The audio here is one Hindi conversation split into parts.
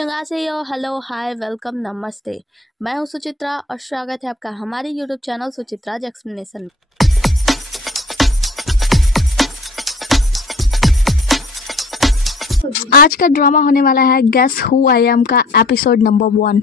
안녕하세요, हेलो, हाय, वेलकम, नमस्ते। मैं हूं सुचित्रा और स्वागत है आपका हमारे यूट्यूब चैनल सुचित्राज एक्सप्लेनेशन में। आज का ड्रामा होने वाला है गेस हु आई एम का एपिसोड नंबर 1।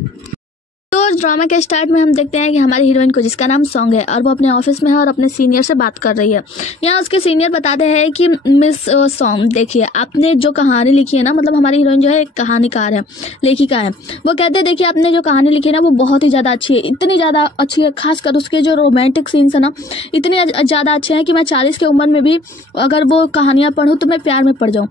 तो उस ड्रामा के स्टार्ट में हम देखते हैं कि हमारी हीरोइन को, जिसका नाम सॉन्ग है, और वो अपने ऑफिस में है और अपने सीनियर से बात कर रही है। यहाँ उसके सीनियर बताते हैं कि मिस सॉन्ग, देखिए आपने जो कहानी लिखी है ना, मतलब हमारी हीरोइन जो है एक कहानीकार है, लेखिका है। वो कहते हैं देखिए आपने जो कहानी लिखी है ना वो बहुत ही ज़्यादा अच्छी है, इतनी ज़्यादा अच्छी है, खासकर उसके जो रोमांटिक सीन्स है ना इतने ज़्यादा अच्छे हैं कि मैं 40 की उम्र में भी अगर वो कहानियाँ पढ़ूँ तो मैं प्यार में पड़ जाऊँ।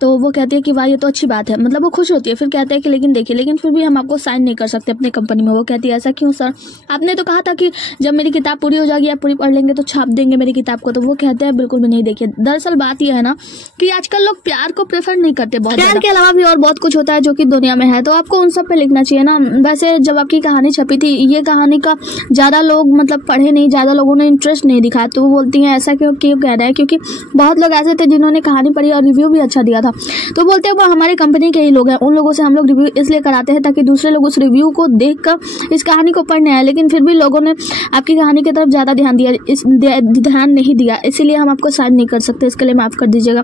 तो वो कहती है कि वाह ये तो अच्छी बात है, मतलब वो खुश होती है। फिर कहते हैं कि लेकिन देखिए, लेकिन फिर भी हम आपको साइन नहीं कर सकते अपनी कंपनी में। वो कहती है ऐसा क्यों सर, आपने तो कहा था कि जब मेरी किताब पूरी हो जाएगी आप पूरी पढ़ लेंगे तो छाप देंगे मेरी किताब को। तो वो कहते हैं बिल्कुल भी नहीं। देखिए दरअसल बात यह है ना कि आजकल लोग प्यार को प्रेफर नहीं करते, बहुत प्यार के अलावा भी और बहुत कुछ होता है जो कि दुनिया में है, तो आपको उन सब पे लिखना चाहिए ना। वैसे जब आपकी कहानी छपी थी, ये कहानी का ज्यादा लोग मतलब पढ़े नहीं, ज्यादा लोगों ने इंटरेस्ट नहीं दिखाया। तो वो बोलती हैं ऐसा क्यों कह रहे हैं, क्योंकि बहुत लोग ऐसे थे जिन्होंने कहानी पढ़ी और रिव्यू भी अच्छा दिया था। तो बोलते हैं वो हमारी कंपनी के ही लोग हैं, उन लोगों से हम लोग रिव्यू इसलिए कराते हैं ताकि दूसरे लोग उस रिव्यू को देखकर इस कहानी को पढ़ने आए। लेकिन फिर भी लोगों ने आपकी कहानी की तरफ ज़्यादा ध्यान ध्यान नहीं दिया, इसीलिए हम आपको साइन नहीं कर सकते, इसके लिए माफ़ कर दीजिएगा।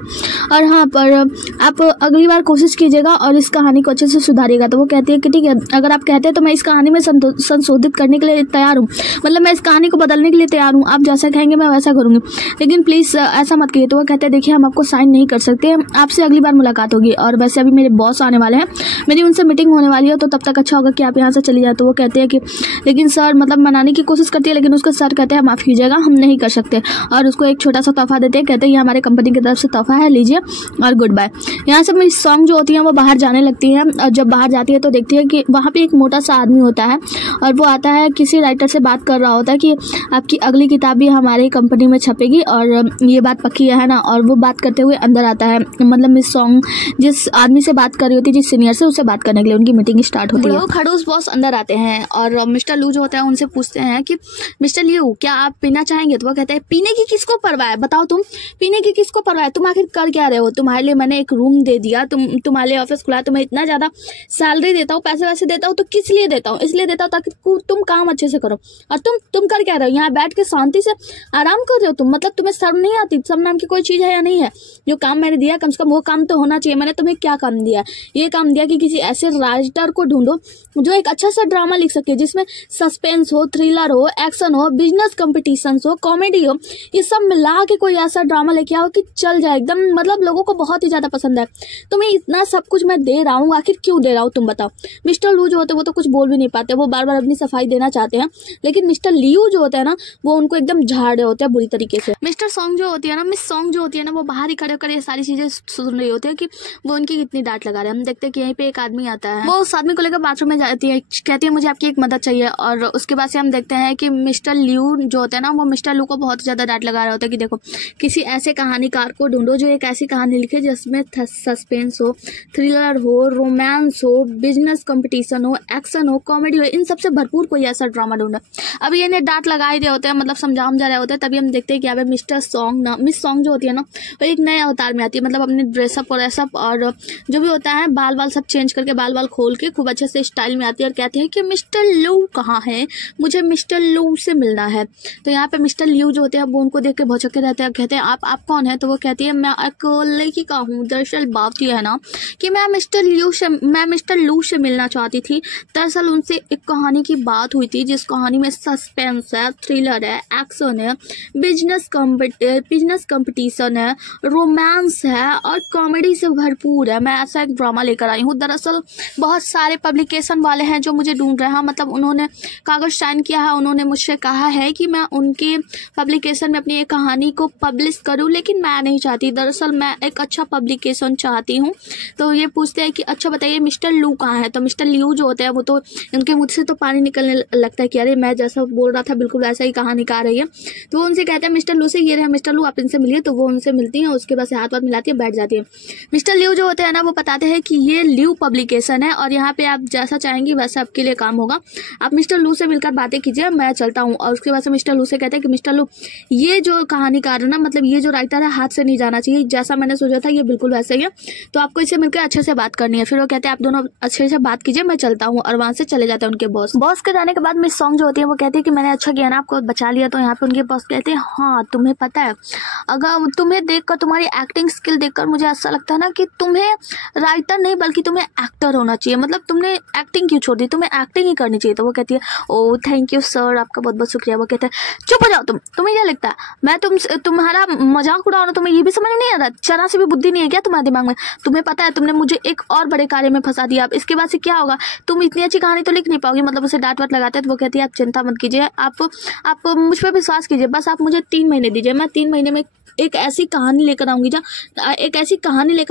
और हाँ, पर आप अगली बार कोशिश कीजिएगा और इस कहानी को अच्छे से सुधारिएगा। तो वो कहती है कि ठीक है, अगर आप कहते हैं तो मैं इस कहानी में संशोधित करने के लिए तैयार हूँ, मतलब मैं इस कहानी को बदलने के लिए तैयार हूँ, आप जैसा कहेंगे मैं वैसा करूँगी, लेकिन प्लीज़ ऐसा मत करिए। तो वो कहते हैं देखिए हम आपको साइन नहीं कर सकते, आपसे अगली बार मुलाकात होगी। और वैसे अभी मेरे बॉस आने वाले हैं, मेरी उनसे मीटिंग होने वाली है, तो तब तक अच्छा होगा कि आप यहाँ से चली जाए। तो वो कहते हैं कि लेकिन सर, मतलब मनाने की कोशिश करती है, लेकिन उसका सर कहते हैं माफ़ कीजिएगा हम नहीं कर सकते, और उसको एक छोटा सा तोहफा देते हैं। कहते हैं ये हमारे कंपनी की तरफ से तोहफा है, लीजिए और गुड बाय। यहाँ से मेरी सॉन्ग जो होती है वो बाहर जाने लगती है, और जब बाहर जाती है तो देखती है कि वहाँ पे एक मोटा सा आदमी होता है, और वो आता है किसी राइटर से बात कर रहा होता है कि आपकी अगली किताब भी हमारी कंपनी में छपेगी और ये बात पक्की है ना। और वो बात करते हुए अंदर आता है, मतलब मिस सॉन्ग जिस आदमी से बात कर रही होती है, जिस सीनियर से, उससे बात करने के लिए उनकी मीटिंग स्टार्ट होती है। खड़ूस बॉस अंदर आते हैं और मिस्टर लू जो होता है उनसे पूछते हैं कि मिस्टर लियू क्या आप पीना चाहेंगे। तो वो कहते हैं पीने की किसको परवाह है, बताओ तुम पीने की किसको परवाह है, तुम आखिर कर क्या रहे हो, तुम्हारे लिए मैंने एक रूम दे दिया, तुम्हारे लिए ऑफिस खुला, तुम्हें इतना ज्यादा सैलरी देता हूँ, पैसे वैसे देता हूँ, तो किस लिए देता हूँ, इसलिए देता हूँ ताकि तुम काम अच्छे से करो। और तुम कर क्या रहे हो, यहाँ बैठ के शांति से आराम कर रहे हो तुम, मतलब तुम्हें शर्म नहीं आती, शर्म नाम की कोई चीज है या नहीं है। जो काम मैंने दिया कम से कम वो काम तो होना चाहिए। मैंने तुम्हें क्या काम दिया, ये काम दिया कि किसी ऐसे राइटर को ढूंढो जो एक अच्छा सा ड्रामा लिख सके, जिसमें सस्पेंस हो, थ्रिलर हो, एक्शन हो, बिजनेस कंपटीशन हो, कॉमेडी हो, ये सब मिला के कोई ऐसा ड्रामा लेके आओ कि चल जाए एकदम, मतलब लोगों को बहुत ही ज्यादा पसंद है। तुम्हें इतना सब कुछ मैं दे रहा हूँ, आखिर क्यों दे रहा हूँ तुम बताओ। मिस्टर लू जो होते हैं वो तो कुछ बोल भी नहीं पाते, वो बार बार अपनी सफाई देना चाहते हैं, लेकिन मिस्टर लियू जो होता है ना वो उनको एकदम झाड़ रहे होते हैं बुरी तरीके से। मिस्टर सॉन्ग जो होती है ना, मिस सॉन्ग जो होती है ना, वो बाहर ही खड़े होकर ये सारी चीजें सुन रही होती है कि वो उनकी कितनी डांट लगा रहे हैं। हम देखते हैं कि यहीं पे एक आदमी आता है, वो उस आदमी को लेकर बाथरूम में जाती है, कहती है मुझे आपकी एक मदद चाहिए। और उसके बाद से हम देखते हैं कि मिस्टर लियू जो होता है ना वो मिस्टर लू को बहुत ज्यादा डांट लगा रहा होता है कि देखो किसी ऐसे कहानीकार को ढूंढो जो एक ऐसी कहानी लिखे जिसमें सस्पेंस हो, थ्रिलर हो, रोमांस हो, बिजनेस कंपटीशन हो, एक्शन हो, कॉमेडी हो, इन सबसे भरपूर कोई ऐसा ड्रामा ढूंढो। अभी इन्हें डांट लगा ही रहे होते हैं, मतलब समझा रहे होते हैं, तभी हम देखते हैं कि यहाँ पे मिस्टर सॉन्ग ना, मिस सॉन्ग जो होती है ना वो एक नए अवतार में आती है, मतलब अपने ड्रेसअप और ऐसा और जो भी होता है बाल सब चेंज करके, बाल खोल के खूब अच्छे से स्टाइल में आती है और कहती है कि मिस्टर लू कहाँ है, मुझे मिस्टर लू से मिलना है। तो यहाँ पे मिस्टर लियू जो होते हैं वो उनको देख के भौचक्के रहते हैं, कहते हैं आप कौन है। तो वो कहती है मैं एक लेखिका हूँ। दरअसल बात यह है ना कि मैं मिस्टर लू से मिलना चाहती थी। दरअसल उनसे एक कहानी की बात हुई थी जिस कहानी में सस्पेंस है, थ्रिलर है, एक्शन है, बिजनेस कंपटीशन है, रोमांस है और कॉमेडी से भरपूर है। मैं ऐसा एक ड्रामा लेकर आई हूँ। दरअसल बहुत सारे पब्लिकेशन वाले हैं जो मुझे ढूंढ रहे हैं, मतलब उन्होंने कागज साइन किया है, उन्होंने मुझसे कहा है कि मैं उनके पब्लिकेशन में अपनी एक कहानी को पब्लिश करूं, लेकिन मैं नहीं चाहती। दरअसल मैं एक अच्छा पब्लिकेशन चाहती हूं। तो ये पूछते हैं कि अच्छा बताइए मिस्टर लू कहाँ है। तो मिस्टर लियू जो होते हैं वो तो इनके मुझ से तो पानी निकलने लगता है कि अरे मैं जैसा बोल रहा था बिल्कुल वैसा ही कहानीकार है ये। तो वो उनसे कहते हैं मिस्टर लू से, ये रहे मिस्टर लू, आप इनसे मिलिए। तो वो उनसे मिलती हैं, उसके बाद हाथ मिलाती है, बैठ जाती है। मिस्टर लियू जो होते हैं ना वो बताते हैं कि ये लियू पब्लिकेशन है और यहाँ पे आप जैसा चाहेंगी वैसा आपके लिए काम होगा, आप मिस्टर लू से मिलकर बातें कीजिए, मैं चलता हूँ। और उसके बाद से मिस्टर लू से कहते हैं कि मिस्टर लू, ये जो कहानीकार है ना, मतलब ये जो राइटर है, हाथ से नहीं जाना चाहिए, जैसा मैंने सोचा था ये बिल्कुल वैसे ही है, तो आपको इससे मिलकर अच्छे से बात करनी है। फिर वो कहते हैं आप दोनों अच्छे से बात कीजिए, मैं चलता हूँ। और वहाँ से चले जाते हैं उनके बॉस के जाने के बाद मिस सॉन्ग जो होती है वो कहती है कि मैंने अच्छा किया ना आपको बचा लिया। तो यहाँ पे उनके बॉस कहते हैं हाँ तुम्हें पता है, अगर तुम्हें देखकर, तुम्हारी एक्टिंग स्किल देखकर मुझे ऐसा लगता है ना कि तुम्हें राइटर नहीं बल्कि तुम्हें एक्टर होना चाहिए, मतलब तुमने एक्टिंग क्यों छोड़ दी, तुम्हें एक्टिंग ही करनी चाहिए। तो वो कहती है ओह थैंक यू सर, आपका बहुत बहुत शुक्रिया। वो कहते हैं चुप हो जाओ तुम्हें क्या लगता है मैं तुम्हारा मजाक उड़ा रहा हूँ, तुम्हें ये भी समझ नहीं आ रहा, जरा से भी बुद्धि नहीं है क्या तुम्हारे दिमाग में? तुम्हें पता है तुमने मुझे एक और बड़े कार्य में फंसा दिया, अब इसके बाद से क्या होगा, तुम इतनी अच्छी कहानी तो लिख नहीं पाओगी। मतलब उसे डांट वाट लगाते हैं। तो वो कहती है आप चिंता मत कीजिए, आप मुझ पर विश्वास कीजिए, बस आप मुझे 3 महीने दीजिए, मैं 3 महीने में एक ऐसी कहानी लेकर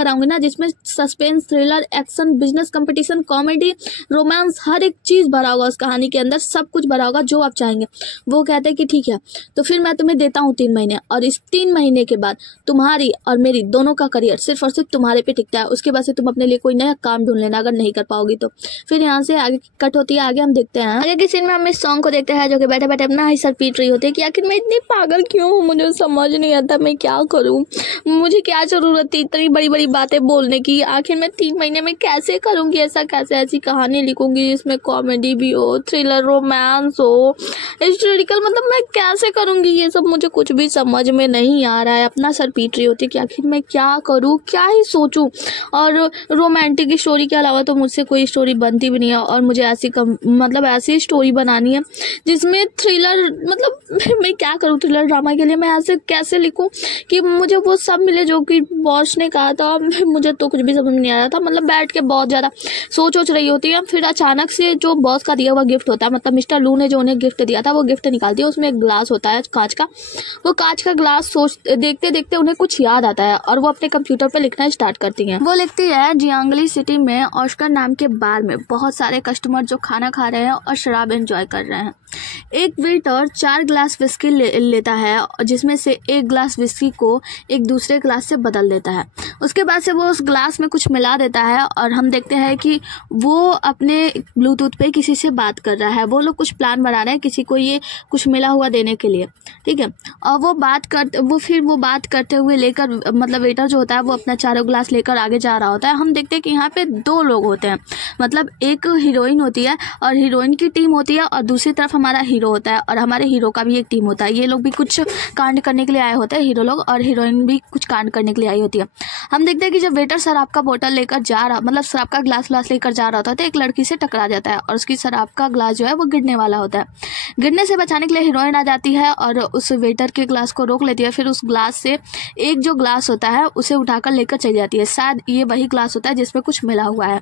आऊंगी ना जिसमें suspense, thriller, action, business, competition, comedy, romance, हर एक चीज भरा होगा उस कहानी के अंदर, सब कुछ भरा होगा जो आप चाहेंगे। वो कहते हैं कि ठीक है, तो फिर मैं तुम्हें देता हूँ 3 महीने, और इस 3 महीने के बाद तुम्हारी और मेरी दोनों का करियर सिर्फ और सिर्फ तुम्हारे पे टिकता है। उसके बाद से तुम अपने लिए कोई नया काम ढूंढ लेना अगर नहीं कर पाओगी तो। फिर यहाँ से आगे कट होती है, आगे हम देखते हैं, आगे के सीन में हम इस सॉन्ग को देखते हैं जो कि बैठे बैठे अपना ही सर पीट रही होती है कि आखिर मैं इतनी पागल क्यों हूँ, मुझे समझ नहीं आता मैं क्या करूं, मुझे क्या जरूरत थी इतनी बड़ी बड़ी बातें बोलने की, आखिर मैं 3 महीने में कैसे करूंगी ऐसा, कैसे ऐसी कहानी लिखूंगी जिसमें कॉमेडी भी हो, थ्रिलर, रोमांस हो, हिस्टोरिकल, मतलब मैं कैसे करूंगी ये सब, मुझे कुछ भी समझ में नहीं आ रहा है। अपना सर पीट रही होती है कि आखिर मैं क्या करूं, क्या ही सोचूं। और रोमांटिक स्टोरी के अलावा तो मुझसे कोई स्टोरी बनती भी नहीं है, और मुझे मतलब ऐसी स्टोरी बनानी है जिसमें थ्रिलर, मतलब मैं क्या करूं, थ्रिलर ड्रामा के लिए मैं ऐसे कैसे लिखूं कि मुझे वो सब मिले जो कि बॉस ने कहा था। मुझे तो कुछ भी समझ में नहीं आ रहा था, मतलब बैठ के बहुत ज़्यादा सोच रही होती है। फिर अचानक से जो बॉस का दिया हुआ गिफ्ट होता है, मतलब मिस्टर लू ने जो उन्हें गिफ्ट दिया था वो गिफ्ट निकालती है, उसमें एक ग्लास होता है कांच का। वो कांच का ग्लास देखते देखते उन्हें कुछ याद आता है और वो अपने कंप्यूटर पर लिखना स्टार्ट करती हैं। वो लिखती है जियांगली सिटी में ऑस्कर नाम के बार में बहुत सारे कस्टमर जो खाना खा रहे हैं और शराब एंजॉय कर रहे हैं। एक वेटर 4 ग्लास विस्की लेता है, जिसमें से एक ग्लास विस्की को एक दूसरे ग्लास से बदल देता है। उसके बाद से वो उस ग्लास में कुछ मिला देता है और हम देखते हैं कि वो अपने ब्लूटूथ पे किसी से बात कर रहा है। वो लोग कुछ प्लान बना रहे हैं किसी को ये कुछ मिला हुआ देने के लिए, ठीक है। और वो बात करते हुए लेकर, मतलब वेटर जो होता है वो अपना 4 ग्लास लेकर आगे जा रहा होता है। हम देखते हैं कि यहाँ पे 2 लोग होते हैं, मतलब एक हीरोइन होती है और हीरोइन की टीम होती है, और दूसरी तरफ हमारा हीरो होता है और हमारे हीरो का भी एक टीम होता है। ये लोग भी कुछ कांड करने के लिए आए होते हैं, हीरो लोग, और हीरोइन भी कुछ कांड करने के लिए आई होती है। हम देखते हैं कि जब वेटर शराब का बोतल लेकर जा रहा, मतलब शराब का ग्लास लेकर जा रहा होता है, तो एक लड़की से टकरा जाता है और उसकी शराब का ग्लास जो है वो गिरने वाला होता है। गिरने से बचाने के लिए हीरोइन आ जाती है और उस वेटर के ग्लास को रोक लेती है। फिर उस ग्लास से एक जो ग्लास होता है उसे उठाकर लेकर चली जाती है। शायद ये वही ग्लास होता है जिसमें कुछ मिला हुआ है।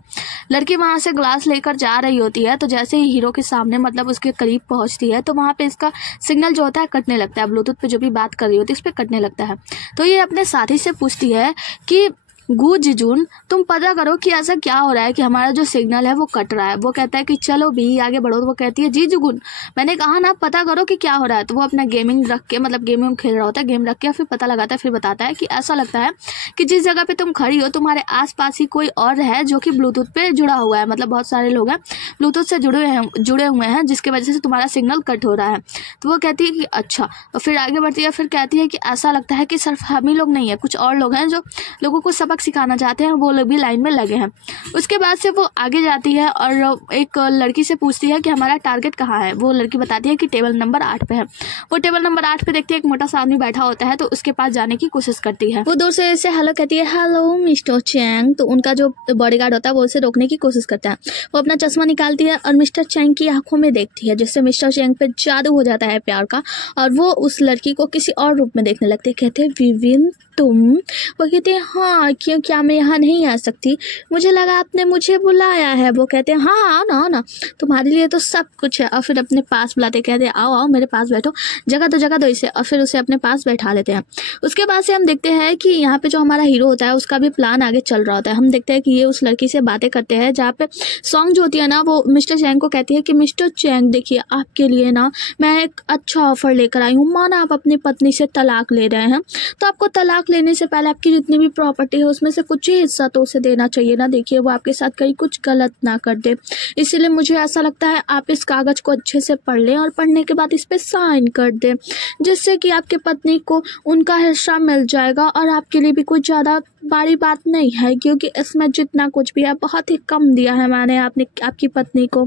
लड़की वहां से ग्लास लेकर जा रही होती है, तो जैसे ही हीरो के सामने, मतलब उसके करीब पहुंचती है, तो वहां पे इसका सिग्नल जो होता है कटने लगता है। ब्लूटूथ पे जो भी बात कर रही होती है उस पर कटने लगता है। तो ये अपने साथी से पूछती है कि गु जिजुन, तुम पता करो कि ऐसा क्या हो रहा है कि हमारा जो सिग्नल है वो कट रहा है। वो कहता है कि चलो भी आगे बढ़ो। तो वो कहती है जी जुगुन, मैंने कहा ना पता करो कि क्या हो रहा है। तो वो अपना गेमिंग रख के, मतलब गेम खेल रहा होता है, गेम रख के फिर पता लगाता है। फिर बताता है कि ऐसा लगता है कि जिस जगह पे तुम खड़ी हो तुम्हारे आसपास ही कोई और है जो कि ब्लूटूथ पे जुड़ा हुआ है, मतलब बहुत सारे लोग हैं ब्लूटूथ से जुड़े हुए हैं जिसकी वजह से तुम्हारा सिग्नल कट हो रहा है। तो वो कहती है कि अच्छा, और फिर आगे बढ़ती है। फिर कहती है कि ऐसा लगता है कि सिर्फ हम ही लोग नहीं है, कुछ और लोग हैं जो लोगों को सबक सिखाना चाहते हैं, वो लोग भी लाइन में लगे हैं। उसके बाद से वो आगे जाती है और एक लड़की से पूछती है कि हमारा टारगेट कहाँ है। वो लड़की बताती है कि टेबल नंबर 8 पे है। वो टेबल नंबर 8 पे देखती है एक मोटा सा आदमी बैठा होता है, तो उसके पास जाने की कोशिश करती है। वो दूर से ऐसे हेलो कहती है, हेलो मिस्टर चैंग। तो उनका जो बॉडीगार्ड होता है वो उसे रोकने की कोशिश करता है। वो अपना चश्मा निकालती है और मिस्टर चैंग की आंखों में देखती है, जिससे मिस्टर चैंग पे जादू हो जाता है प्यार का, और वो उस लड़की को किसी और रूप में देखने लगते हैं। कहते हैं विविन तुम? वो कहते हैं हाँ, क्यों, क्या मैं यहाँ नहीं आ सकती? मुझे लगा आपने मुझे बुलाया है। वो कहते हैं हाँ ना ना, तुम्हारे लिए तो सब कुछ है। और फिर अपने पास बुलाते, कहते हैं आओ आओ मेरे पास बैठो, जगह दो इसे। और फिर उसे अपने पास बैठा लेते हैं। उसके बाद से हम देखते हैं कि यहाँ पे जो हमारा हीरो होता है उसका भी प्लान आगे चल रहा होता है। हम देखते हैं कि ये उस लड़की से बातें करते हैं, जहाँ पे सॉन्ग जो होती है ना वो मिस्टर चैंग को कहती है कि मिस्टर चैंग देखिए, आपके लिए ना मैं एक अच्छा ऑफर लेकर आई हूँ। माना आप अपनी पत्नी से तलाक ले रहे हैं, तो आपको तलाक लेने से पहले आपकी जितनी भी प्रॉपर्टी है उसमें से कुछ ही हिस्सा तो उसे देना चाहिए ना। देखिए वो आपके साथ कहीं कुछ गलत ना कर दे, इसीलिए मुझे ऐसा लगता है आप इस कागज़ को अच्छे से पढ़ लें और पढ़ने के बाद इस पर साइन कर दें, जिससे कि आपके पत्नी को उनका हिस्सा मिल जाएगा। और आपके लिए भी कुछ ज़्यादा बड़ी बात नहीं है, क्योंकि इसमें जितना कुछ भी है बहुत ही कम दिया है मैंने आपकी पत्नी को।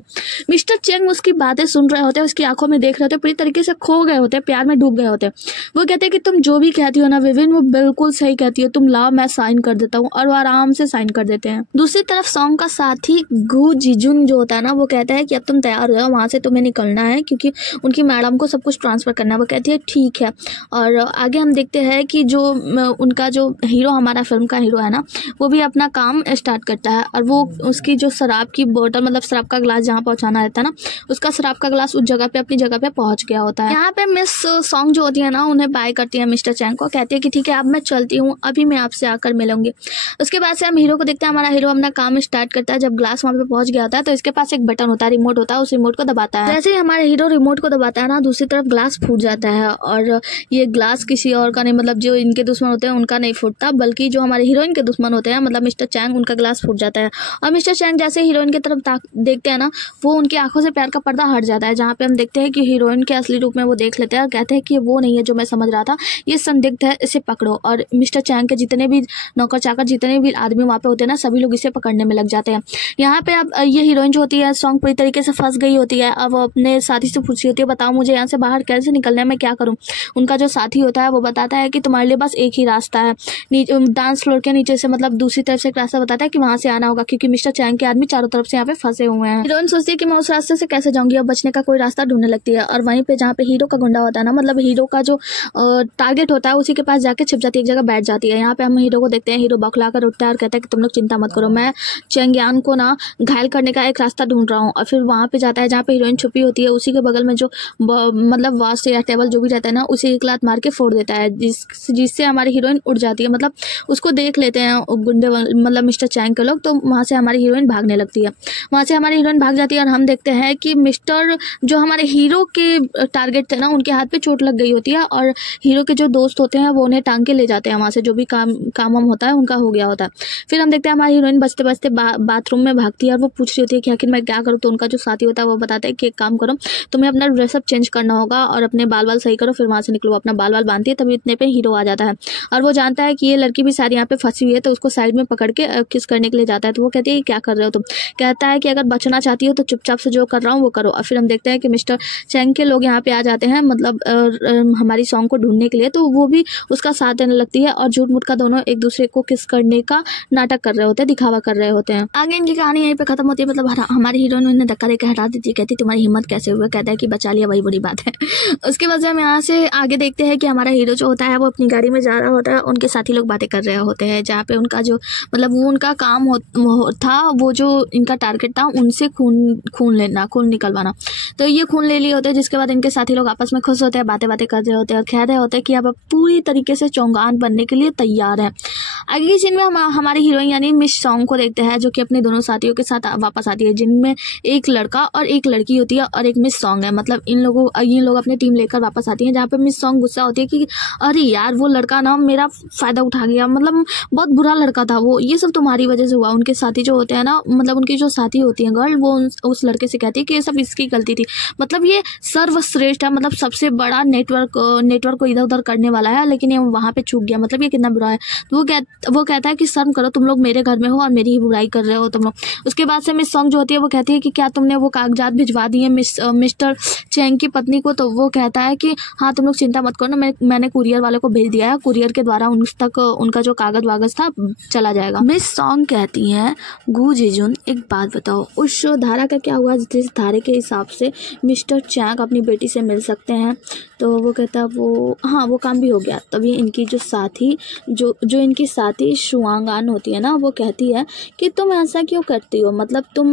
मिस्टर चेंग उसकी बातें सुन रहे होते हैं, उसकी आंखों में देख रहे होते, पूरी तरीके से खो गए होते, प्यार में डूब गए होते। वो कहते हैं कि तुम जो भी कहती हो ना विविन, वो बिल्कुल सही कहती हो, तुम लाओ मैं साइन कर देता हूँ। और वो आराम से साइन कर देते हैं। दूसरी तरफ सॉन्ग का साथी गु जिजुन जो होता है ना, वो कहता है कि अब तुम तैयार हो जाओ, वहाँ से तुम्हें निकलना है, क्योंकि उनकी मैडम को सब कुछ ट्रांसफ़र करना है। वो कहती है ठीक है। और आगे हम देखते हैं कि जो उनका जो हीरो, हमारा फिल्म का हीरो है ना, वो भी अपना काम स्टार्ट करता है। और वो उसकी जो शराब की बोतल, मतलब शराब का गिलास जहाँ पहुँचाना रहता है ना, उसका शराब का गिलास उस जगह पे अपनी जगह पे पहुँच गया होता है। यहाँ पे मिस सॉन्ग जो होती है ना, उन्हें बाय करती है मिस्टर चैंग को, कहती है कि ठीक है अब मैं चलती हूँ, अभी मैं आपसे आकर मिलूंगी। उसके बाद से हम हीरो को देखते हैं। हमारा हीरो अपना काम स्टार्ट करता है। जब ग्लास वहाँ पे पहुँच गया होता है तो इसके पास एक बटन होता है, रिमोट होता है, उस रिमोट को दबाता है। जैसे ही हमारा हीरो रिमोट को दबाता है ना, दूसरी तरफ ग्लास फूट जाता है। और ये ग्लास किसी और का नहीं, मतलब जो इनके दुश्मन होते हैं उनका नहीं फूटता, बल्कि जो हमारे हीरोइन के दुश्मन होते हैं, मतलब मिस्टर चैंग, उनका ग्लास फूट जाता है। और मिस्टर चैंग जैसे हीरोइन की तरफ देखते हैं ना, वो उनकी आंखों से प्यार का पर्दा हट जाता है, जहाँ पे हम देखते हैं कि हीरोइन के असली रूप में वो देख लेते हैं और कहते हैं कि वो नहीं है जो मैं समझ रहा था, ये संदिग्ध है, इसे पकड़ो। और मिस्टर चैंग के जितने भी नौकर चाकर, जितने भी आदमी वहाँ पे होते हैं ना, सभी लोग इसे पकड़ने में लग जाते हैं। यहाँ पे अब ये हीरोइन जो होती है, सॉन्ग पूरी तरीके से फंस गई होती है। अब वो अपने साथी से पूछती होती है, बताओ मुझे यहाँ से बाहर कैसे निकलना है, मैं क्या करूँ। उनका जो साथी होता है वो बताता है कि तुम्हारे लिए बस एक ही रास्ता है, डांस फ्लोर के नीचे से, मतलब दूसरी तरफ से एक रास्ता बताता है कि वहाँ से आना होगा, क्योंकि मिस्टर चैंग के आदमी चारों तरफ से यहाँ पे फंसे हुए हैं। हीरोइन सोचती है कि मैं उस रास्ते से कैसे जाऊंगी, अब बचने का कोई रास्ता ढूंढने लगती है। और वहीं पे जहाँ पे हीरो का गुंडा होता है ना, मतलब हीरो का जो टारगेट होता है, उसी के पास जाके छिप जाती है, एक जगह बैठ जाती है। यहाँ पे हम हीरो को देखते हैं, हीरो बौखला कर उठता है और कहता है कि तुम लोग चिंता मत करो, मैं चेंगियान को ना घायल करने का एक रास्ता ढूंढ रहा हूँ। और फिर वहाँ पे जाता है जहाँ पे हीरोइन छुपी होती है, उसी के बगल में जो मतलब वास्ट या टेबल जो भी रहता है ना, उसे एक लात मार के फोड़ देता है, जिससे हमारी हीरोइन उड़ जाती है। मतलब उसको देख लेते हैं गुंडे, मतलब मिस्टर चैंग के लोग, तो वहाँ से हमारी हीरोइन भागने लगती है। वहाँ से हमारी हीरोइन भाग जाती है और हम देखते हैं कि मिस्टर जो हमारे हीरो के टारगेट थे ना, उनके हाथ पे चोट लग गई होती है। और हीरो के जो दोस्त होते हैं वो उन्हें टांग के ले जाते हैं वहाँ से, जो भी काम होता है उनका हो गया होता है। फिर हम देखते हैं हमारी हीरोइन बचते बचते बाथरूम में भागती है और वो पूछ रही होती है कि आखिर मैं क्या करूँ। तो उनका जो साथी होता है वो बताता है कि एक काम करो, तुम्हें अपना ड्रेसअप चेंज करना होगा और अपने बाल सही करो, फिर वहाँ से निकलो। अपना बाल बांधती है, तभी इतने पे हीरो आ जाता है और वो जानता है कि ये लड़की भी सारी यहाँ पे फंसी हुई है, तो उसको साइड में पकड़ के किस करने के लिए जाता है। तो वो कहती है क्या कर रहे हो तुम। कहता है कि अगर बचना चाहती हो तो चुपचाप से जो कर रहा हूँ वो करो। और फिर हम देखते हैं कि मिस्टर चैंग के लोग यहाँ पे आ जाते हैं, मतलब हमारी सॉन्ग को ढूंढने के लिए, तो वो भी उसका साथ देने लगती है और झूठ मूठ का दोनों एक दूसरे को किस करने का नाटक कर रहे होते हैं, दिखावा कर रहे होते हैं। आगे इनकी कहानी यहीं पे खत्म होती है, मतलब हमारी हीरोइन उन्हें धक्का देकर हटा देती है, कहती तुम्हारी हिम्मत कैसे हुआ। कहता है कि बचा लिया, वही बड़ी बात है। उसके बाद हम यहाँ से आगे देखते हैं कि हमारा हीरो जो होता है वो अपनी गाड़ी में जा रहा होता है, उनके साथी लोग बातें कर रहे होते हैं, जहाँ पे उनका जो मतलब वो उनका काम था, वो जो इनका टारगेट था उनसे खून निकलवाना। तो ये खून ले लिए होते हैं, जिसके बाद इनके साथी लोग आपस में खुश होते हैं, बातें कर रहे होते हैं और कह रहे होते हैं कि अब पूरी तरीके से चौंगान बनने के लिए तैयार है। आगे की सीन में हम हमारी हीरोइन यानी मिस सॉन्ग को देखते हैं, जो कि अपने दोनों साथियों के साथ वापस आती है, जिनमें एक लड़का और एक लड़की होती है और एक मिस सॉन्ग है। मतलब इन लोग अपनी टीम लेकर वापस आती हैं, जहाँ पे मिस सॉन्ग गुस्सा होती है कि अरे यार वो लड़का ना मेरा फ़ायदा उठा गया, मतलब बहुत बुरा लड़का था वो, ये सब तुम्हारी वजह से हुआ। उनके साथी जो होते हैं ना, मतलब उनकी जो साथी होती है गर्ल, वो उस लड़के से कहती है कि ये सब इसकी गलती थी, मतलब ये सर्वश्रेष्ठ है, मतलब सबसे बड़ा नेटवर्क को इधर उधर करने वाला है, लेकिन ये वहाँ पे चूक गया, मतलब ये कितना बुरा है। तो वो कहता है कि शर्म करो, तुम लोग मेरे घर में हो और मेरी ही बुराई कर रहे हो तुम लोग। उसके बाद से मिस सॉन्ग जो होती है वो कहती है कि क्या तुमने वो कागजात भिजवा दिए मिस्टर चैंग की पत्नी को। तो वो कहता है कि हाँ तुम लोग चिंता मत करो ना, मैंने कुरियर वाले को भेज दिया है, कुरियर के द्वारा उन तक उनका जो कागज था चला जाएगा। मिस सॉन्ग कहती हैं गु जिजुन एक बात बताओ, उस धारा का क्या हुआ जिस धारे के हिसाब से मिस्टर चैंग अपनी बेटी से मिल सकते हैं। तो वो कहता है वो काम भी हो गया। तभी इनकी जो साथी जो इनकी साथी शुआंगान होती है ना, वो कहती है कि तुम ऐसा क्यों करती हो, मतलब तुम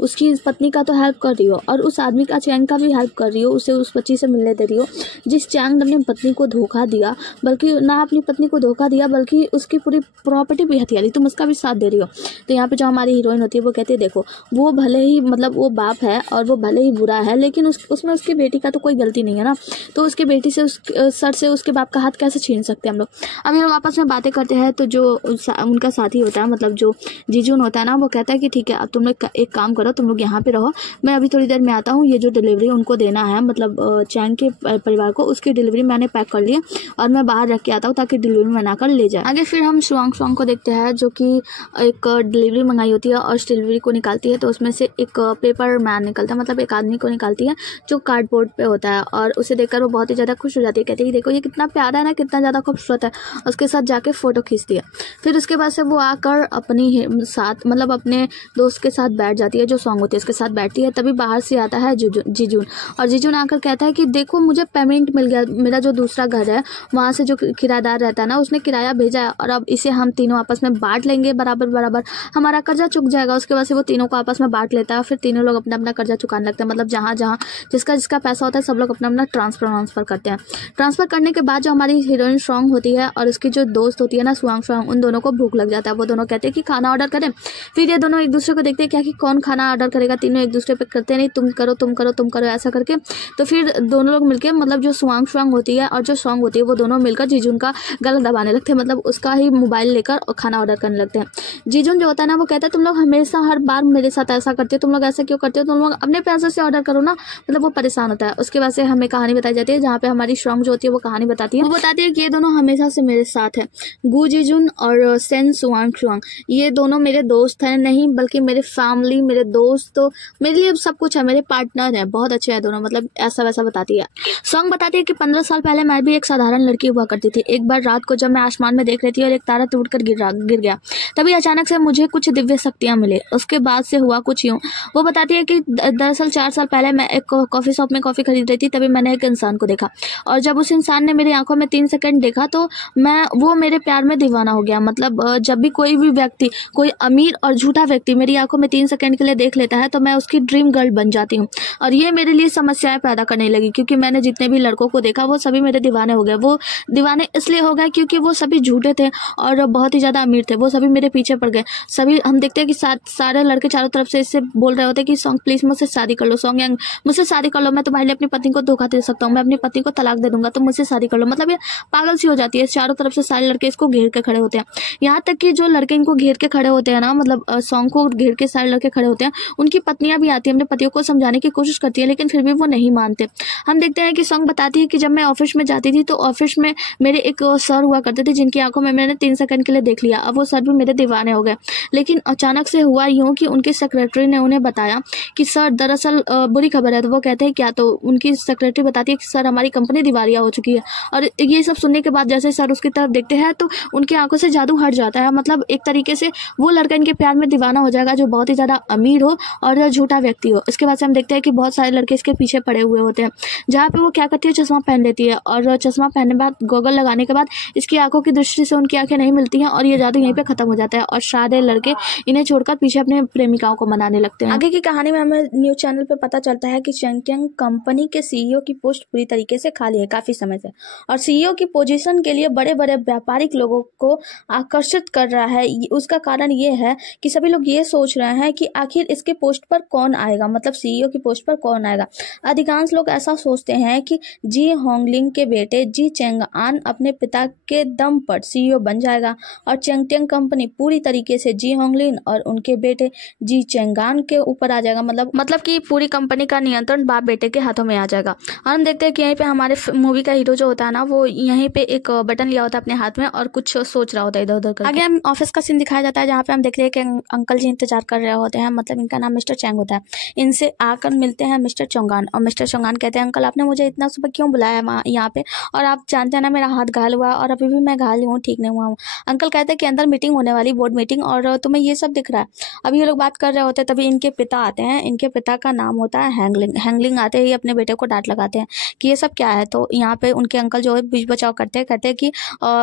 उसकी पत्नी का तो हेल्प कर रही हो और उस आदमी का चैंग का भी हेल्प कर रही हो, उसे उस बच्ची से मिलने दे रही हो जिस चैंग ने अपनी पत्नी को धोखा दिया, बल्कि ना अपनी पत्नी को धोखा दिया बल्कि उसकी पूरी प्रॉपर्टी भी हथिया ली, तुम उसका भी साथ दे रही हो। तो यहाँ पे जो हमारी हीरोइन होती है वो कहती है देखो वो भले ही मतलब वो बाप है और वो भले ही बुरा है, लेकिन उसमें उसकी बेटी का तो कोई गलती नहीं है ना, तो उसकी बेटी से सर से उसके बाप का हाथ कैसे छीन सकते हैं हम लोग। अब ये लोग आपस में बातें करते हैं तो जो उनका साथी होता है, मतलब जो जीजून होता है ना, वो कहता है कि ठीक है अब तुम लोग एक काम करो, तुम लोग यहाँ पे रहो, मैं अभी थोड़ी देर में आता हूँ। ये जो डिलीवरी उनको देना है, मतलब चैंग के परिवार को, उसकी डिलीवरी मैंने पैक कर ली है और मैं बाहर रख के आता हूँ ताकि डिलीवरी बनाकर ले जाए। आगे फिर हम शुआंग को देखते हैं जो कि एक डिलीवरी मंगाई होती है और उस डिलीवरी को निकालती है, तो उसमें से एक पेपर मैन निकलता है, मतलब एक आदमी को निकालती है जो कार्डबोर्ड पे होता है, और उसे देखकर वो बहुत ही ज़्यादा खुश हो जाती है, कहती है देखो ये कितना प्यारा है ना, कितना ज़्यादा खूबसूरत है। उसके साथ जाके फ़ोटो खींचती है। फिर उसके बाद से वो आकर अपनी साथ, मतलब अपने दोस्त के साथ बैठ जाती है, जो सॉन्ग होती है उसके साथ बैठती है। तभी बाहर से आता है जीजून, और जीजून आकर कहता है कि देखो मुझे पेमेंट मिल गया, मेरा जो दूसरा घर है वहाँ से जो किराएदार रहता है ना, उसने किराया भेजा है और अब इसे हम तीनों आपस में बांट लेंगे बराबर बराबर, हमारा कर्जा चुक जाएगा। उसके बाद से वो तीनों को आपस में बांट लेता है, फिर तीनों लोग अपना अपना कर्जा चुकाने लगते हैं, मतलब जहाँ जहाँ जिसका पैसा होता है सब लोग अपना अपना ट्रांसफर करते हैं। ट्रांसफर करने के बाद जो हमारी हीरोइन स्ट्रॉन्ग होती है और उसकी जो दोस्त होती है ना शुआंग, उन दोनों को भूख लग जाता है। वो दोनों कहते हैं कि खाना ऑर्डर करें। फिर ये दोनों एक दूसरे को देखते हैं क्या कि कौन खाना ऑर्डर करेगा, तीनों एक दूसरे पे करते नहीं, तुम करो ऐसा करके। तो फिर दोनों लोग मिलके, मतलब जो शुआंग होती है और जो सॉन्ग होती है, वो दोनों मिलकर जीजून का गला दबाने लगते हैं, मतलब उसका ही मोबाइल लेकर खाना ऑर्डर करने लगते हैं। जीजून जो होता है ना, वो कहता है तुम लोग हमेशा हर बार मेरे साथ ऐसा करते हो, तुम लोग ऐसा क्यों करते हो, तुम लोग अपने पैसे से ऑर्डर करो ना, मतलब वो परेशान होता है। उसके बाद से हमें कहानी बताई जाती है जहाँ पे हमारी स्ट्रॉन्ग जो होती है वो कहानी बताती है। वो बताती है कि ये दोनों हमेशा से मेरे साथ है, गु जीजून और सेन शुआंग, ये दोनों मेरे दोस्त हैं, नहीं बल्कि मेरे फैमिली, मेरे दोस्त, तो मेरे लिए सब कुछ है, मेरे पार्टनर है, बहुत अच्छे हैं दोनों, मतलब ऐसा वैसा बताती है। सॉन्ग बताती है कि 15 साल पहले मैं भी एक साधारण लड़की हुआ करती थी। एक बार रात को जब मैं आसमान में देख रही थी और एक तारा टूटकर गिर गया, तभी अचानक से मुझे कुछ दिव्य शक्तियां मिले। उसके बाद से हुआ कुछ यूं। वो बताती है कि दरअसल 4 साल पहले मैं एक कॉफी शॉप में कॉफी खरीद रही थी, तभी मैंने एक इंसान को देखा, और जब उस इंसान ने मेरी आंखों में 3 सेकंड देखा तो वो मेरे प्यार में दीवाना हो गया। मतलब जब भी कोई भी व्यक्ति, कोई अमीर और झूठा व्यक्ति मेरी आंखों में 3 सेकंड के लिए देख लेता है तो मैं उसकी ड्रीम गर्ल बन जाती हूँ, और ये मेरे लिए समस्याएं पैदा करने लगी, क्योंकि मैंने जितने भी लड़कों को देखा वो सभी मेरे दीवाने हो गए। वो दीवाने इसलिए हो गए क्योंकि वो सभी झूठे थे और बहुत ही ज्यादा अमीर थे, वो सभी मेरे पीछे पड़ गए। सभी हम देखते हैं कि सारे लड़के चारों तरफ से इससे बोल रहे होते हैं कि सॉन्ग प्लीज मुझसे शादी कर लो, सॉन्ग यंग मुझसे शादी कर लो, मैं तुम्हारे लिए अपनी पत्नी को धोखा दे सकता हूँ, मैं अपनी पत्नी को तलाक दे दूंगा, तुम मुझसे शादी कर लो। मतलब ये पागल सी हो जाती है। चारों तरफ से सारे लड़के इसको घेर के खड़े होते हैं, यहाँ तक कि जो लड़के इनको घेर के खड़े होते हैं ना, मतलब सॉन्ग को घेर के सारे लड़के खड़े होते हैं, उनकी पत्नियां भी आती है, अपने पतियों को समझाने की कोशिश करती है, लेकिन फिर भी वो नहीं मानते। हम देखते हैं कि सॉन्ग बताती है कि जब मैं ऑफिस में जाती थी तो ऑफिस में मेरे एक सर हुआ करते थे जिनकी आंखों में मैंने 3 सेकंड के लिए देख लिया। अब वो सर भी मेरे दीवाने हो गए, लेकिन अचानक से हुआ यूं कि उनकी सेक्रेटरी ने उन्हें बताया कि सर दरअसल बुरी खबर है। तो वो कहते हैं क्या? तो उनकी सेक्रेटरी बताती है कि सर हमारी कंपनी दिवालिया हो चुकी है। और ये सब सुनने के बाद जैसे सर उसकी तरफ देखते हैं तो उनकी आंखों से जादू हट जाता है। मतलब एक तरीके से वो लड़का इनके प्यार में दीवाना हो जाएगा जो बहुत ही ज्यादा अमीर हो और झूठा व्यक्ति हो। इसके बाद से हम देखते हैं कि बहुत सारे लड़के इसके पीछे पड़े हुए होते हैं, जहाँ पे वो क्या करती है, चश्मा पहन लेती है, और चश्मा पहनने के बाद गॉगल लगाने के बाद इसकी आंखों की दृष्टि से उनकी आंखें नहीं मिलती हैं और ये जादू यहीं पे खत्म हो जाता है और सारे लड़के इन्हें छोड़कर पीछे अपने प्रेमिकाओं को मनाने लगते हैं। आगे की कहानी में हमें न्यूज चैनल पे पता चलता है कि चैंगटिंग कंपनी के सीईओ की पोस्ट पूरी तरीके से खाली है काफी समय से, और सीईओ की पोजीशन के लिए बड़े बड़े व्यापारिक लोगों को आकर्षित कर रहा है। उसका कारण ये है कि सभी लोग ये सोच रहे हैं कि आखिर इसके पोस्ट पर कौन आएगा, मतलब सीईओ की पोस्ट पर कौन आएगा। अधिकांश लोग ऐसा सोचते हैं कि जी होंगलिंग के बेटे जी चेंगआन अपने पिता के दम पर सीईओ बन जाएगा और चैंगटिंग कंपनी पूरी तरीके से जी होंगलिन और उनके बेटे जी चेंगान के ऊपर आ जाएगा। मतलब कि पूरी कंपनी का नियंत्रण बाप बेटे के हाथों में आ जाएगा। और हम देखते हैं कि यहीं पे हमारे मूवी का हीरो जो होता है ना, वो यहीं पे एक बटन लिया होता है अपने हाथ में और कुछ सोच रहा होता है इधर उधर करके। आगे हम ऑफिस का सीन दिखाया जाता है जहाँ पे हम देख रहे हैं कि अंकल जी इंतजार कर रहे होते हैं, मतलब इनका नाम मिस्टर चैंग होता है। इनसे आकर मिलते हैं मिस्टर चोंगान और मिस्टर चोंगान कहते हैं अंकल आपने मुझे इतना सुबह क्यों बुलाया यहाँ पे, और आप जानते हैं ना मेरा हाथ घायल हुआ और अभी भी मैं घायल हूँ, ठीक नहीं हुआ हूँ। अंकल कहते हैं कि अंदर मीटिंग होने वाली, बोर्ड मीटिंग, और तुम्हें ये सब दिख रहा है। अभी ये लोग बात कर रहे होते हैं तभी इनके पिता आते हैं। इनके पिता का नाम होता है हैंगलिंग। हैंगलिंग आते ही अपने बेटे को डांट लगाते हैं कि ये सब क्या है। तो यहाँ पे उनके अंकल जो है बीच बचाव करते हैं, कहते हैं कि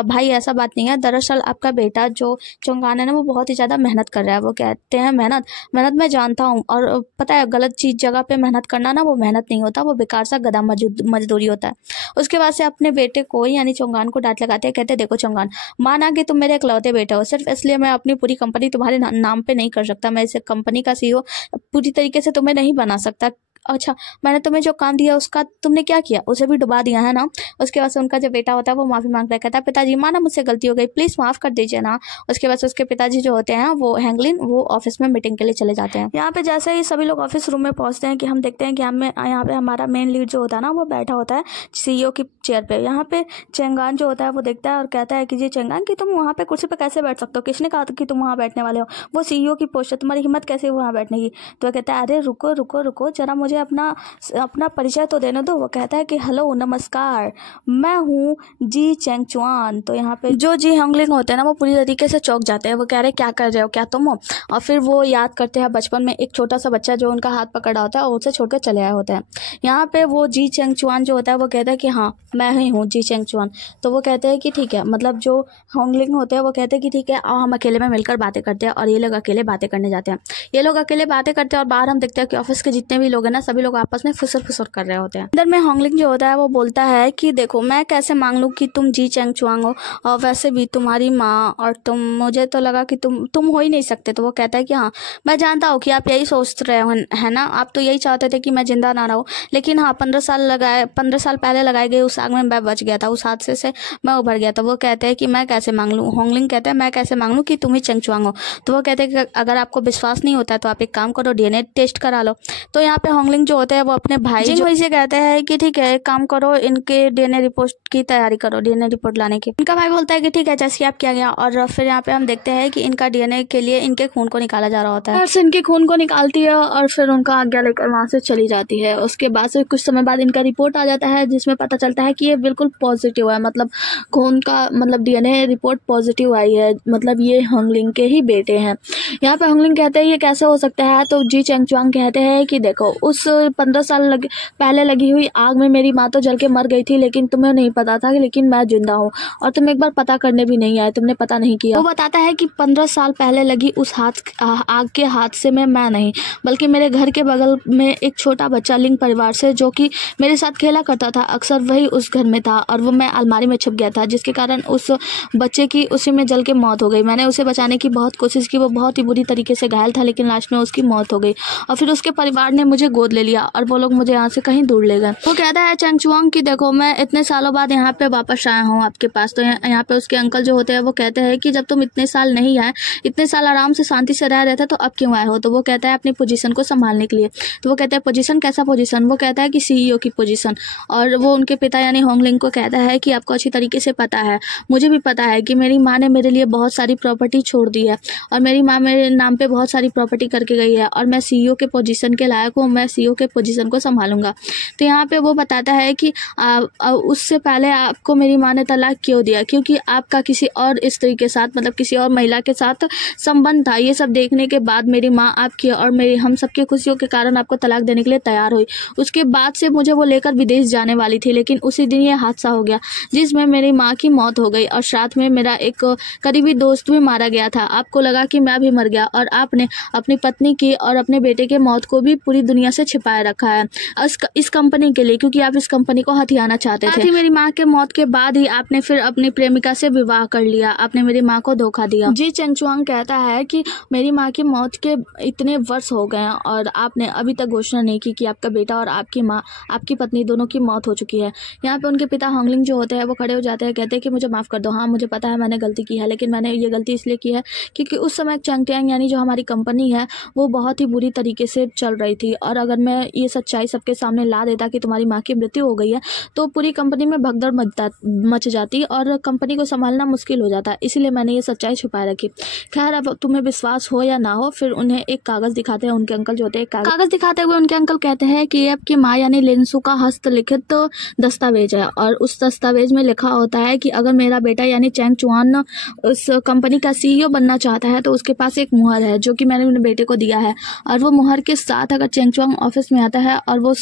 भाई ऐसा बात नहीं है, दरअसल आपका बेटा जो चोंगान है ना वो बहुत ही ज़्यादा मेहनत कर रहा है। वो कहते हैं मेहनत मैं जानता हूँ, और पता है गलत चीज़ जगह पे मेहनत करना ना वो मेहनत नहीं होता, वो बेकार सा गधा मजदूरी होता है। उसके बाद से अपने बेटे को यानी चोंगान को डांट लगाते हैं, कहते हैं देखो चोंगान, माना कि तुम मेरे इकलौते बेटे हो, सिर्फ इसलिए मैं अपनी पूरी कंपनी तुम्हारे नाम पे नहीं कर सकता, मैं इस कंपनी का सीईओ पूरी तरीके से तुम्हें नहीं बना सकता। अच्छा मैंने तुम्हें जो काम दिया उसका तुमने क्या किया, उसे भी डुबा दिया है ना। उसके बाद से उनका जो बेटा होता है वो माफ़ी मांगता है, कहता है पिताजी माना मुझसे गलती हो गई, प्लीज़ माफ़ कर दीजिए ना। उसके बाद से उसके पिताजी जो होते हैं वो हैंगलिन वो ऑफिस में मीटिंग के लिए चले जाते हैं। यहाँ पे जैसे ही सभी लोग ऑफिस रूम में पहुंचते हैं कि हम देखते हैं कि हमें यहाँ पे हमारा मेन लीड जो होता है ना वो बैठा होता है CEO की चेयर पे। यहाँ पे चेंगान जो होता है वो देखता है और कहता है कि जी चेंगान कि तुम वहाँ पे कुर्सी पे कैसे बैठ सकते हो, किसने कहा कि तुम वहाँ बैठने वाले हो, वो CEO की पोस्ट है, तुम्हारी हिम्मत कैसे वहाँ बैठने की। तो वह कहता है अरे रुको रुको रुको जरा मुझे अपना परिचय तो देने दो। वो कहता है कि हेलो नमस्कार मैं हूँ जी चेंगचुआन। तो यहाँ पे जो जी हंगलिंग होते हैं ना वो पूरी तरीके से चौंक जाते हैं। वो कह रहे क्या कर रहे हो, क्या तुम हो। और फिर वो याद करते हैं बचपन में एक छोटा सा बच्चा जो उनका हाथ पकड़ा होता है और उसे छोड़कर चले आए होते हैं। यहाँ पे वो जी चेंगचुआन जो होता है वो कहता है कि हाँ मैं ही हूँ जी चेंगचुआन। तो वो कहते हैं कि ठीक है, मतलब जो हंगलिंग होते हैं वो कहते हैं कि ठीक है आओ हम अकेले में मिलकर बातें करते हैं। और ये लोग अकेले बातें करने जाते हैं। ये लोग अकेले बातें करते हैं और बाहर हम देखते हैं कि ऑफिस के जितने भी लोग हैं ना सभी लोग आपस में फुसर फुसर कर रहे होते हैं। अंदर में हंगलिंग जो होता है वो बोलता है कि देखो मैं कैसे मांग लूँ कि तुम जी चेंगचुआन हो, और वैसे भी तुम्हारी माँ और तुम, मुझे तो लगा कि तुम हो ही नहीं सकते। तो वो कहता है कि हाँ मैं जानता हूँ कि आप यही सोच रहे हो है ना, आप तो यही चाहते थे कि मैं जिंदा ना रहूँ, लेकिन हाँ 15 साल पहले लगाई गई उस आग में मैं बच गया था, उस हादसे से मैं उभर गया। तो वो कहते हैं कि मैं कैसे मांग लूँ, हंगलिंग कहते हैं मैं कैसे मांग लूँ कि तुम ही चेंगचुआन हो। तो वो कहते हैं कि अगर आपको विश्वास नहीं होता है तो आप एक काम करो DNA टेस्ट करा लो। तो यहाँ पे हंगलिंग जो होते हैं वो अपने भाई जो से कहते हैं कि ठीक है एक काम करो इनके DNA रिपोर्ट की तैयारी करो, DNA रिपोर्ट लाने की। इनका भाई बोलता है कि ठीक है जैसे आप किया गया। और फिर यहाँ पे हम देखते हैं कि इनका DNA के लिए इनके खून को निकाला जा रहा होता है। फिर इनके खून को निकालती है और फिर उनका आज्ञा लेकर वहां से चली जाती है। उसके बाद से कुछ समय बाद इनका रिपोर्ट आ जाता है जिसमें पता चलता है कि ये बिल्कुल पॉजिटिव है, मतलब खून का मतलब DNA रिपोर्ट पॉजिटिव आई है, मतलब ये हंगलिंग के ही बेटे हैं। यहाँ पे हंगलिंग कहते हैं ये कैसे हो सकता है। तो जी चेंगचुआन कहते हैं कि देखो उस 15 साल पहले लगी हुई आग में मेरी माँ तो जल के मर गई थी, लेकिन तुम्हें नहीं पता था, लेकिन मैं जिंदा हूँ और तुम एक बार पता करने भी नहीं आए, तुमने पता नहीं किया। वो बताता है कि 15 साल पहले लगी उस आग के हादसे में मैं नहीं बल्कि मेरे घर के बगल में एक छोटा बच्चा लिंग परिवार से जो कि मेरे साथ खेला करता था अक्सर वही उस घर में था, और वो मैं अलमारी में छुप गया था जिसके कारण उस बच्चे की उसी में जल के मौत हो गई। मैंने उसे बचाने की बहुत कोशिश की, वो बहुत ही बुरी तरीके से घायल था लेकिन लास्ट में उसकी मौत हो गई। और फिर उसके परिवार ने मुझे गोद ले लिया और वो लोग मुझे यहाँ से कहीं दूर ले गए। वो कहता है चेंगचुआन कि देखो मैं इतने सालों बाद यहाँ पे वापस आया हूँ आपके पास। तो यहाँ पे उसके अंकल जो होते हैं वो कहते हैं कि जब तुम इतने साल नहीं आए, इतने साल आराम से शांति से रह रहे थे, तो अब क्यों आए हो। तो वो कहता है अपनी पोजीशन को संभालने के लिए। तो वो कहता है पोजीशन कैसा पोजीशन। वो कहता है कि CEO की पोजीशन। और वो उनके पिता यानी हंगलिंग को कहता है कि आपको अच्छी तरीके से पता है, मुझे भी पता है कि मेरी माँ ने मेरे लिए बहुत सारी प्रॉपर्टी छोड़ दी है और मेरी माँ मेरे नाम पे बहुत सारी प्रॉपर्टी करके गई है और मैं CEO के पोजीशन के लायक हूँ, मैं CEO के पोजीशन को संभालूंगा। तो यहाँ पे वो बताता है कि उससे पहले आपको मेरी माँ ने तलाक क्यों दिया, क्योंकि आपका किसी और स्त्री के साथ मतलब किसी और महिला के साथ संबंध था। ये सब देखने के बाद मेरी माँ आपकी और मेरी हम सबकी खुशियों के कारण आपको तलाक देने के लिए तैयार हुई। उसके बाद से मुझे वो लेकर विदेश जाने वाली थी, लेकिन उसी दिन ये हादसा हो गया जिसमें मेरी माँ की मौत हो गई और साथ में मेरा एक करीबी दोस्त भी मारा गया था। आपको लगा कि मैं भी मर गया और आपने अपनी पत्नी की और अपने बेटे के मौत को भी पूरी दुनिया से छिपाए रखा है इस कंपनी के लिए, क्योंकि आप इस कंपनी को हथियाना चाहते थे। मेरी माँ के मौत के बाद ही आपने फिर अपनी प्रेमिका से विवाह कर लिया, आपने मेरी माँ को धोखा दिया। जी चेंगचुआन कहता है कि मेरी माँ की मौत के इतने वर्ष हो गए और आपने अभी तक घोषणा नहीं की कि आपका बेटा और आपकी माँ आपकी पत्नी दोनों की मौत हो चुकी है। यहाँ पे उनके पिता हंगलिंग जो होते हैं वो खड़े हो जाते हैं, कहते हैं कि मुझे माफ़ कर दो, हाँ मुझे पता है मैंने गलती की है, लेकिन मैंने ये गलती इसलिए की है क्योंकि उस समय चंगटियांग यानी जो हमारी कंपनी है वो बहुत ही बुरी तरीके से चल रही थी, और अगर मैं ये सच्चाई सबके सामने ला देता कि तुम्हारी माँ की मृत्यु हो गई है तो पूरी कंपनी में भगदड़ मच जाती और कंपनी को संभालना मुश्किल हो जाता, इसीलिए मैंने ये सच्चाई छुपाए रखी। खैर अब तुम्हें विश्वास हो या ना हो, फिर उन्हें एक कागज़ दिखाते हैं उनके अंकल जो होते हैं। कागज़ दिखाते हुए उनके अंकल कहते हैं कि ये आपकी माँ यानी लिंसू का हस्तलिखित दस्तावेज है और उस दस्तावेज में लिखा होता है कि अगर मेरा बेटा यानी चेंगचुआन उस कंपनी का CEO बनना चाहता है तो उसके पास एक मुहर है जो कि मैंने अपने बेटे को दिया है, और वो मुहर के साथ अगर चेंगचुआन ऑफिस में आता है और वो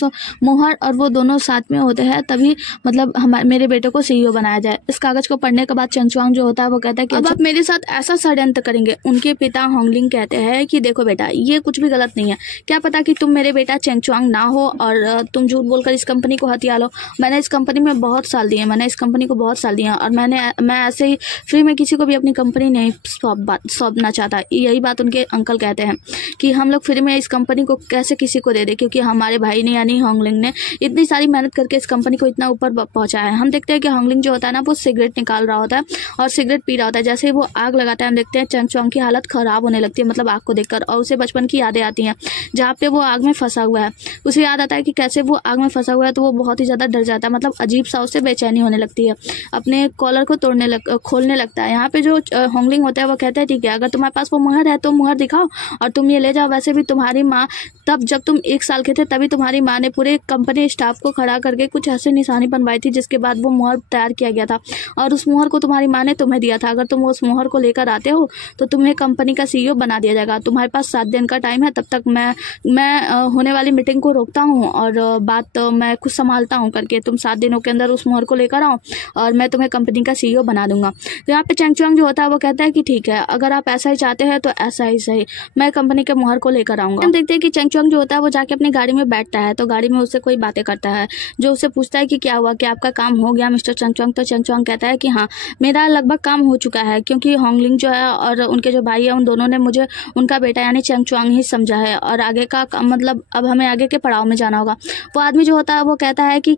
मुहर और वो दोनों साथ में होते हैं तभी मतलब मेरे बेटे को CEO बनाया जाए। इस कागज को पढ़ने के बाद चेंगचुआन जो होता है वो कहता है कि अब आप मेरे साथ ऐसा षड्यंत्र करेंगे। उनके पिता हंगलिंग कहते हैं कि देखो बेटा ये कुछ भी गलत नहीं है, क्या पता कि तुम मेरे बेटा चेंगचुआन ना हो और तुम झूठ बोलकर इस कंपनी को हथिया लो। मैंने इस कंपनी में बहुत साल दिए, मैंने इस कंपनी को बहुत साल दिया और मैं ऐसे ही फ्री में किसी को भी अपनी कंपनी नहीं सौंपना चाहता। यही बात उनके अंकल कहते हैं कि हम लोग फ्री में इस कंपनी को कैसे किसी को दे दें, दे, क्योंकि हमारे भाई ने यानी होंगलिंग ने इतनी सारी मेहनत करके इस कंपनी को इतना ऊपर पहुंचा है। हम देखते हैं कि होंगलिंग जो होता है ना वो सिगरेट निकाल रहा होता है और सिगरेट पी रहा होता है। जैसे ही वो आग लगाता है हम देखते हैं चेंग चुआंग की हालत ख़राब होने लगती है, मतलब आग को देखकर, और उसे बचपन की यादें आती हैं जहाँ पे वो आग में फंसा हुआ है। उसे याद आता है कि कैसे वो आग में फंसा हुआ है, तो वो बहुत ही ज़्यादा डर जाता है, मतलब अजीब सा उसे बेचैनी होने लगती है, अपने कॉलर को खोलने लगता है। यहाँ पे जो होंगलिंग होता है वो कहता है ठीक है, अगर तुम्हारे पास वो मुहर है तो मुहर दिखाओ और तुम ये ले जाओ। वैसे भी तुम्हारी माँ तब जब तुम 1 साल के थे तभी तुम्हारी माँ ने पूरे कंपनी स्टाफ को खड़ा करके कुछ ऐसे निशानी बनवाई थी जिसके बाद वो मुहर तैयार किया गया था, और उस मुहर को तुम्हारी माँ ने तुम्हें दिया था। अगर तुम उस मुहर को लेकर आते हो तो तुम्हें कंपनी का CEO बना दिया जाएगा। तुम्हारे पास 7 दिन का टाइम है, तब तक मैं होने वाली मीटिंग को रोकता हूँ और बात मैं खुद संभालता हूँ करके तुम 7 दिनों के अंदर उस मुहर को लेकर आओ और मैं तुम्हें कंपनी का CEO बना दूंगा। तो यहाँ पे चेंग चुआंग जो होता है वो कहता है कि ठीक है, अगर आप ऐसा ही चाहते हैं तो ऐसा ही सही, मैं कंपनी के मुहर को लेकर आऊंगा। हम देखते हैं कि चेंग चुआंग जो होता है वो जाके अपनी गाड़ी में बैठता है, तो गाड़ी में उससे कोई बातें करता है, जो उससे पूछता है कि क्या हुआ, क्या आपका काम हो गया मिस्टर चेंग चुआंग। तो चेंग चुआंग कहता है कि हाँ, मेरा लगभग काम हो चुका है, क्योंकि होंगलिंग जो है और उनके जो भाई है उन दोनों ने मुझे उनका बेटा यानी चेंग चुआंग ही समझा है, और आगे का मतलब अब हमें आगे के पड़ाव में जाना होगा। वो आदमी जो होता है वो कहता है कि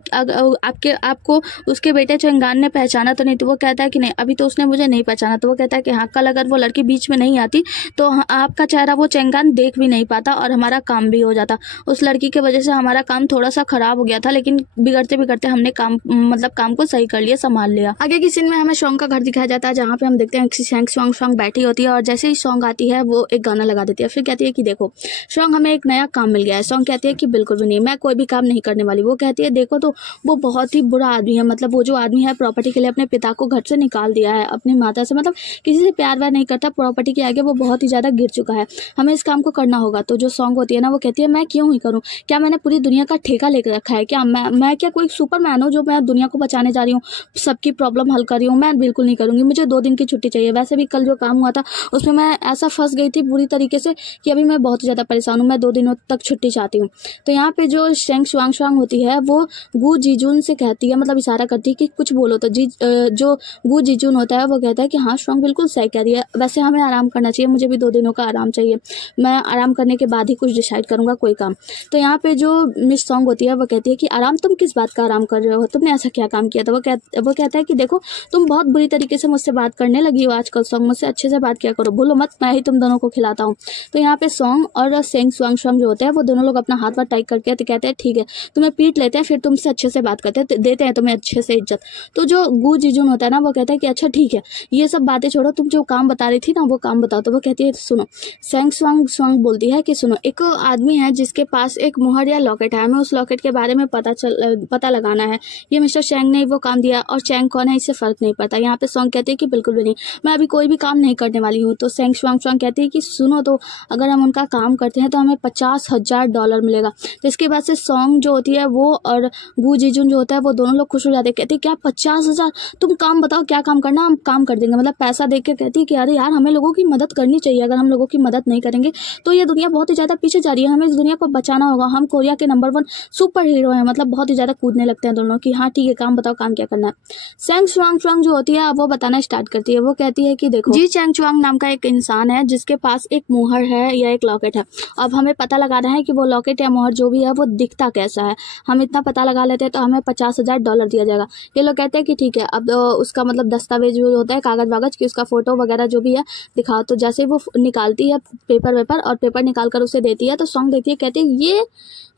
आपको उसके बेटे चेंगान ने पहचाना तो नहीं। तो वो कहता है कि नहीं, अभी तो उसने मुझे नहीं पहचाना। तो वो कहता है कि हाँ, कल अगर वो लड़की बीच में नहीं आती तो आपका चेहरा वो चेंगान देख भी नहीं पाता और हमारा काम भी हो जाता। उस लड़की की वजह से हमारा काम थोड़ा सा खराब हो गया था, लेकिन बिगड़ते बिगड़ते हमने काम को सही कर लिया, संभाल लिया। आगे की सीन में हमें शॉन्ग का घर दिखाया जाता है, जहाँ पे हम देखते हैं कि शॉन्ग बैठी होती है और जैसे ही सॉन्ग आती है वो एक गाना लगा देती है। फिर कहती है कि देखो शॉन्ग, हमें एक नया काम मिल गया है। सॉन्ग कहती है कि बिल्कुल भी नहीं, मैं कोई भी काम नहीं करने वाली। वो कहती है देखो तो वो बहुत ही बुरा आदमी है, मतलब वो जो आदमी है प्रॉपर्टी के लिए अपने पिता को घर से निकाल दिया है, अपनी माता से मतलब किसी से प्यार व्यार नहीं करता, प्रॉपर्टी के आगे वो बहुत ही ज़्यादा गिर चुका है, हमें इस काम को करना होगा। तो जो सॉन्ग होती है ना वो कहती है मैं क्यों ही करूँ, क्या मैंने पूरी दुनिया का ठेका लेकर रखा है क्या? मैं क्या कोई सुपरमैन हूँ जो मैं दुनिया को बचाने जा रही हूँ, सबकी प्रॉब्लम हल कर रही हूँ? मैं बिल्कुल नहीं करूँगी, मुझे 2 दिन की छुट्टी चाहिए। वैसे भी कल जो काम हुआ था उसमें मैं ऐसा फंस गई थी बुरी तरीके से कि अभी मैं बहुत ज़्यादा परेशान हूँ, मैं 2 दिनों तक छुट्टी चाहती हूँ। तो यहाँ पे जो शेंग शुआंग होती है वो गु जीजून से कहती है, मतलब इशारा करती है कि कुछ बोलो। तो जो गु जीजून होता है वो कहता है कि हाँ शुआंग बिल्कुल सही कह रही है, वैसे हमें आराम करना चाहिए, मुझे भी 2 दिनों का आराम चाहिए, मैं आराम करने के बाद ही कुछ डिसाइड करूँगा कोई काम। तो यहाँ पे जो मिस सॉन्ग होती है वो कहती है कि आराम, तुम किस बात का आराम कर रहे हो, तुमने ऐसा क्या काम किया था? वो कहता है कि देखो तुम बहुत बुरी तरीके से मुझसे बात करने लगी हो आजकल सॉन्ग, मुझसे अच्छे से बात किया करो, भूलो मत मैं ही तुम दोनों को खिलाता हूँ। तो यहाँ पे सॉन्ग और शेंग शुआंग जो होते हैं वो दोनों लोग अपना हाथ टाइट करके तो कहते हैं ठीक है, तुम्हें पीट लेते हैं, फिर तुमसे अच्छे से बात करते हैं, देते हैं तुम्हें अच्छे से इज्जत। तो जो गु जीजून होता है ना वो कहता है कि अच्छा ठीक है, ये सब बातें छोड़ो, तुम जो काम बता रही थी ना वो काम बताओ। तो वो कहती है सुनो, शेंग शुआंग बोलती है कि सुनो, एक आदमी है जिसके पास एक मुहर या लॉकेट है, हमें उस लॉकेट के बारे में पता लगाना है, ये मिस्टर चेंग ने वो काम दिया और चेंग कौन है इससे फर्क नहीं पड़ता। यहाँ पे सॉन्ग कहते हैं कि बिल्कुल भी नहीं, मैं अभी कोई भी काम नहीं करने वाली हूँ। तो शेंग शुआंग कहती है कि सुनो, तो अगर हम उनका काम करते हैं तो हमें $50,000 मिलेगा। तो इसके बाद से सॉन्ग जो होती है वो और गु जीजून जो होता है वो दोनों लोग खुश हो जाते हैं, कहते हैं क्या 50,000, तुम काम बताओ क्या काम करना, हम काम कर देंगे, मतलब पैसा देख के कहती है कि अरे यार हमें लोगों की मदद करनी चाहिए, अगर हम लोगों की मदद नहीं करेंगे तो ये दुनिया बहुत ही ज़्यादा पीछे जा रही है, हमें इस दुनिया को बचाना होगा, हम कोरिया के नंबर 1 सुपर हीरो हैं। मतलब बहुत ही ज़्यादा कूदने लगते हैं दोनों कि हाँ ठीक है, काम बताओ काम क्या करना है। शेंग शुआंग जो होती है वो बताना स्टार्ट करती है। वो कहती है कि देखो जी चेंग शुआंग नाम का एक इंसान है जिसके पास एक मुहर है या एक लॉकेट है, अब हमें पता लगाना है कि वो लॉकेट या मुहर जो भी है वो दिखता कैसा है। हम इतना पता लगा लेते हैं तो हमें $50,000 दिया जाएगा। ये लोग कहते हैं कि ठीक है, अब उसका मतलब दस्तावेज जो होता है, कागज वागज की, उसका फोटो वगैरह जो भी है दिखाओ। तो जैसे ही वो निकालती है पेपर और पेपर निकाल कर उसे देती है तो सॉन्ग देती है, कहती है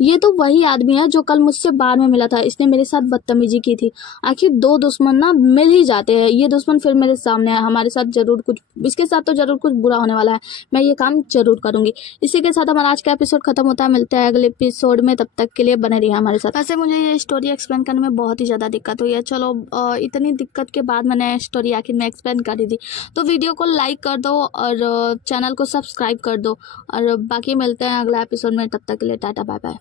ये तो वही आदमी है जो कल मुझसे बार में मिला था, इसने मेरे साथ बदतमीजी की थी। आखिर 2 दुश्मन ना मिल ही जाते हैं, ये दुश्मन फिर मेरे सामने है, हमारे साथ जरूर कुछ, इसके साथ तो जरूर कुछ बुरा होने वाला है, मैं ये काम जरूर करूंगी। इसी के साथ हमारा आज का एपिसोड खत्म होता है, मिलता है अगले एपिसोड में, तब तक के लिए बने रहिए हमारे साथ। वैसे मुझे ये स्टोरी एक्सप्लेन करने में बहुत ही ज़्यादा दिक्कत हुई है, चलो इतनी दिक्कत के बाद मैंने स्टोरी आखिर में एक्सप्लेन कर दी थी। तो वीडियो को लाइक कर दो और चैनल को सब्सक्राइब कर दो, और बाकी मिलते हैं अगला एपिसोड में, तब तक के लिए टाटा बाय बाय।